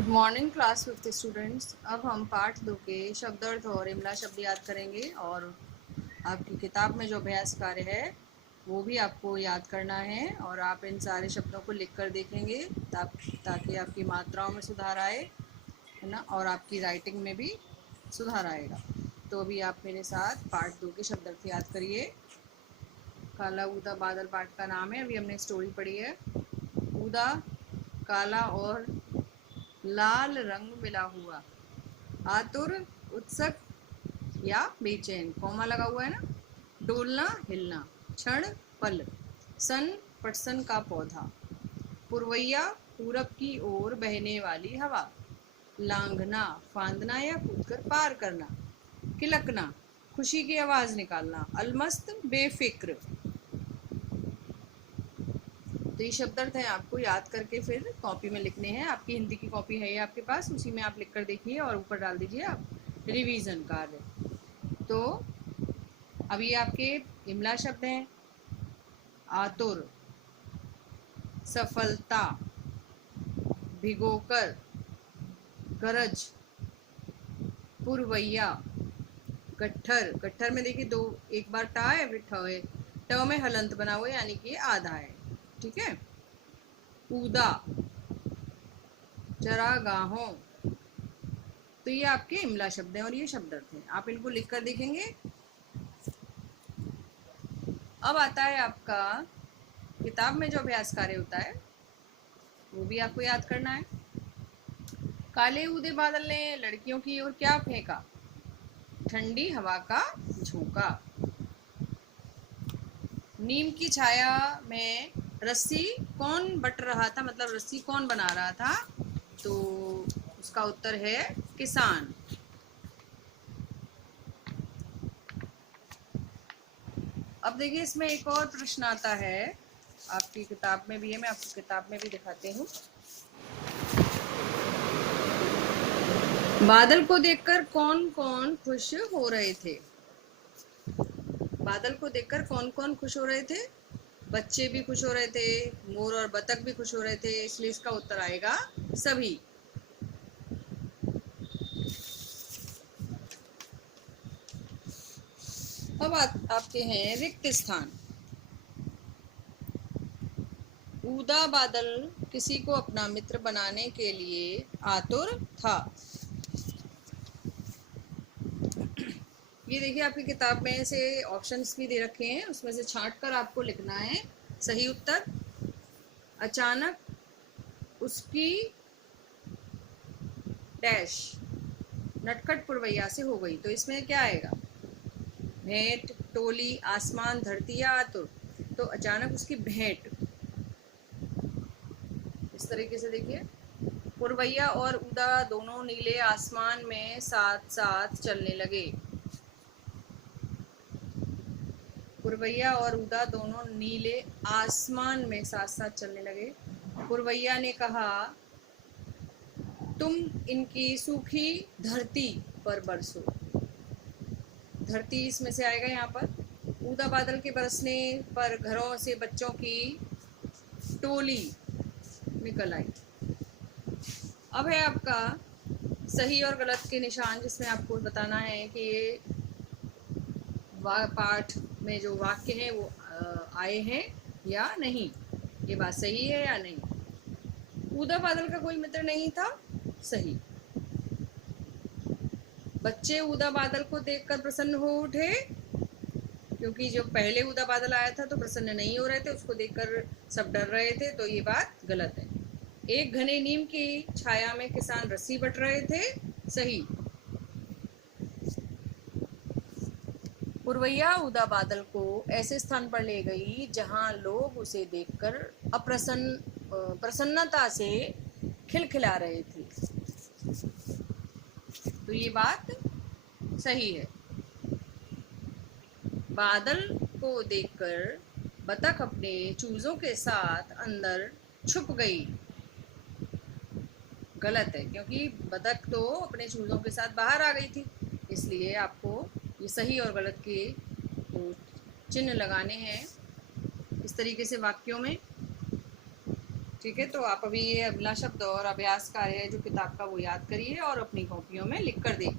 Good morning class 5th students. अब हम पाठ 2 के शब्दार्थ और इमला शब्द याद करेंगे और आपकी किताब में जो अभ्यास कार्य है वो भी आपको याद करना है और आप इन सारे शब्दों को लिख कर देखेंगे ताकि आपकी मात्राओं में सुधार आए, है ना, और आपकी राइटिंग में भी सुधार आएगा। तो अभी आप मेरे साथ पाठ 2 के शब्दार्थ याद करिए। काला ऊदा बादल पाठ का नाम है। अभी हमने स्टोरी पढ़ी है। ऊदा काला और लाल रंग मिला हुआ, आतुर, उत्सुक या बेचैन, कौमा लगा हुआ है ना, डोलना हिलना, क्षण पल, सन पटसन का पौधा, पुरवैया पूरब की ओर बहने वाली हवा, लांघना फांदना या कूदकर पार करना, किलकना खुशी की आवाज निकालना, अलमस्त बेफिक्र। तो ये शब्दार्थ है, आपको याद करके फिर कॉपी में लिखने हैं। आपकी हिंदी की कॉपी है ये आपके पास, उसी में आप लिख कर देखिए और ऊपर डाल दीजिए आप रिवीजन कार्य। तो अभी आपके इमला शब्द हैं। आतुर, सफलता, भिगोकर, गरज, पुरवैया, गट्ठर। गट्ठर में देखिए दो, एक बार टा है फिर ठ है, ट में हलंत बना हुआ है यानी कि आधा है, ठीक है। ऊदा, चरागाहों। तो ये आपके इमला शब्द हैं और ये शब्दार्थ हैं, आप इनको लिख कर देखेंगे। अब आता है आपका किताब में जो अभ्यास कार्य होता है वो भी आपको याद करना है। काले ऊदे बादल ने लड़कियों की ओर क्या फेंका? ठंडी हवा का झोंका। नीम की छाया में रस्सी कौन बट रहा था, मतलब रस्सी कौन बना रहा था? तो उसका उत्तर है किसान। अब देखिए इसमें एक और प्रश्न आता है, आपकी किताब में भी है, मैं आपको किताब में भी दिखाती हूँ। बादल को देखकर कौन कौन खुश हो रहे थे? बादल को देखकर कौन कौन खुश हो रहे थे? बच्चे भी खुश हो रहे थे, मोर और बतख भी खुश हो रहे थे, इसलिए इसका उत्तर आएगा सभी। अब आपके हैं रिक्त स्थान। ऊदा बादल किसी को अपना मित्र बनाने के लिए आतुर था। ये देखिए आपकी किताब में से ऑप्शंस भी दे रखे हैं, उसमें से छांट कर आपको लिखना है सही उत्तर। अचानक उसकी डैश नटखट पुरवैया से हो गई, तो इसमें क्या आएगा? भेंट, टोली, आसमान, धरती या आतुर? तो अचानक उसकी भेंट। इस तरीके से देखिए, पुरवैया और उदा दोनों नीले आसमान में साथ साथ चलने लगे। पुरवैया और उदा दोनों नीले आसमान में साथ साथ चलने लगे। पुरवैया ने कहा, तुम इनकी सूखी धरती पर बरसो। धरती इसमें से आएगा यहाँ पर। ऊदा बादल के बरसने पर घरों से बच्चों की टोली निकल आई। अब है आपका सही और गलत के निशान, जिसमें आपको बताना है कि ये पाठ में जो वाक्य हैं वो आए हैं या नहीं, ये बात सही है या नहीं। ऊदा बादल का कोई मित्र नहीं था, सही। बच्चे ऊदा बादल को देखकर प्रसन्न हो उठे, क्योंकि जो पहले ऊदा बादल आया था तो प्रसन्न नहीं हो रहे थे, उसको देखकर सब डर रहे थे, तो ये बात गलत है। एक घने नीम की छाया में किसान रस्सी बट रहे थे, सही। पुरवैया ऊदा बादल को ऐसे स्थान पर ले गई जहां लोग उसे देखकर प्रसन्नता से खिलखिला रहे थे, तो ये बात सही है। बादल को देखकर बतख अपने चूजों के साथ अंदर छुप गई, गलत है, क्योंकि बतख तो अपने चूजों के साथ बाहर आ गई थी, इसलिए आपको ये सही और गलत के चिन्ह लगाने हैं इस तरीके से वाक्यों में। ठीक है, तो आप अभी ये अगला शब्द और अभ्यास कार्य है जो किताब का वो याद करिए और अपनी कॉपियों में लिख कर देखिए।